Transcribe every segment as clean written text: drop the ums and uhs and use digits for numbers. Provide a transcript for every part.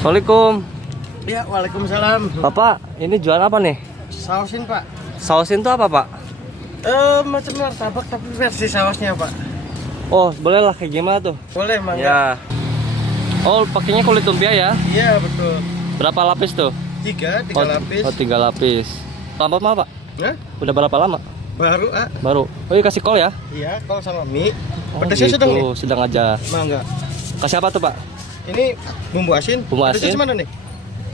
Assalamualaikum. Ya, waalaikumsalam. Bapak, ini jual apa nih? Sausin, Pak. Sausin tuh apa, Pak? Macam martabak tapi versi sausnya, Pak. Oh, boleh lah, kayak gimana tuh? Boleh, Mang. Ya. Oh, pakainya kulit lumpia ya? Iya, betul. Berapa lapis tuh? Tiga Oh, lapis. Oh, 3 lapis. Lama mah, Pak? Hah? Udah berapa lama? Baru, Baru. Oh, ini kasih kol ya? Iya, kol sama mie. Oh, Pedasnya sedang nih. sedang aja. Mangga. Kasih apa tuh, Pak? Ini bumbu asin. Bumbu Pedasnya asin? mana nih?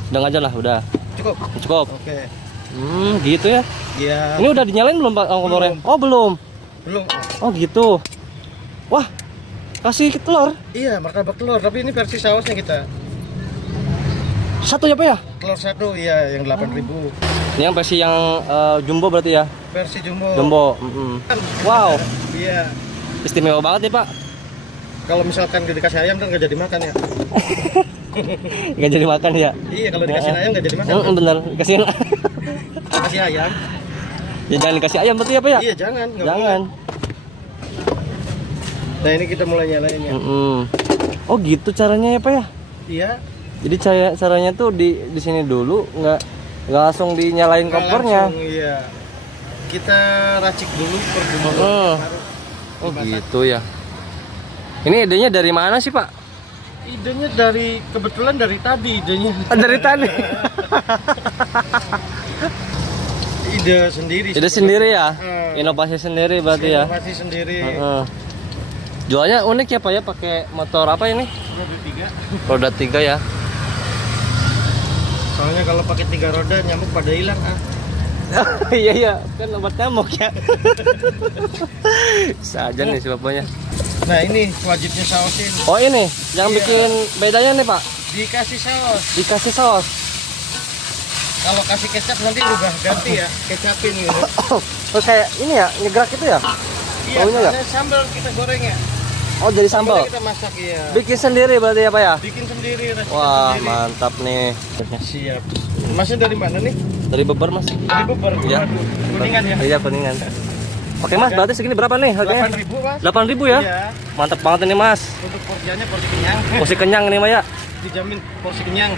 Sedang aja lah, udah. Cukup. Cukup. Oke. Gitu ya. Iya. Ini udah dinyalain belum, Pak, kompornya? Oh, belum. Belum. Oh, gitu. Wah, kasih telur. Iya, martabak telur, tapi ini versi sausnya kita. Satu ya, Pak ya? Telur satu, iya, yang 8.000. Ini yang versi yang jumbo berarti ya? Versi jumbo. Jumbo. Wow, Iya. istimewa banget ya, Pak. Kalau misalkan dikasih ayam kan nggak jadi makan ya. Nggak jadi makan ya? Iya, kalau dikasih ayam nggak jadi makan. Bener, dikasih Kasih ayam. ya jangan dikasih ayam berarti ya, Pak ya? Iya, jangan. Nggak Jangan. boleh. Nah, ini kita mulai nyalain ya. Oh gitu caranya ya, Pak ya? Iya. Jadi caranya tuh di sini dulu, nggak langsung dinyalain Nggak kompornya. langsung, iya. Kita racik dulu per bumbu. Baru Oh dimasak. gitu ya. Ini idenya dari mana sih, Pak? Idenya kebetulan dari tadi idenya. Dari tadi. Ide sendiri. Ide sendiri ya? Inovasi sendiri berarti ya? Inovasi sendiri. Jualnya unik ya, Pak ya? Pakai motor apa ini? Roda 3. Roda 3 ya. Soalnya kalau pakai 3 roda nyamuk pada hilang Iya, kan obat nyamuk ya. Saja nih si bapaknya. Nah, ini wajibnya sausin. Oh ini, yang Iya. bikin bedanya nih, Pak? Dikasih saus. Dikasih saus. Kalau kasih kecap nanti ubah ganti ya, kecapin gitu. Oh kayak ini ya, ngegerak itu ya? Iya, Baunya nggak? ada sambal kita goreng ya. Oh jadi sambal. Kita masak ya. Bikin sendiri berarti ya, Pak ya? Bikin sendiri, racikan Wah sendiri. mantap nih. Siap. Masnya dari mana nih? Dari Beber Mas. Dari Beber. Iya. Waduh, Kuningan ya. Iya Kuningan. Oke Mas, berarti segini berapa nih harganya? 8.000 Mas. 8.000 ya? Iya. Mantap banget ini Mas. Untuk porsinya porsi kenyang. Porsi kenyang nih, Pak ya. Dijamin porsi kenyang.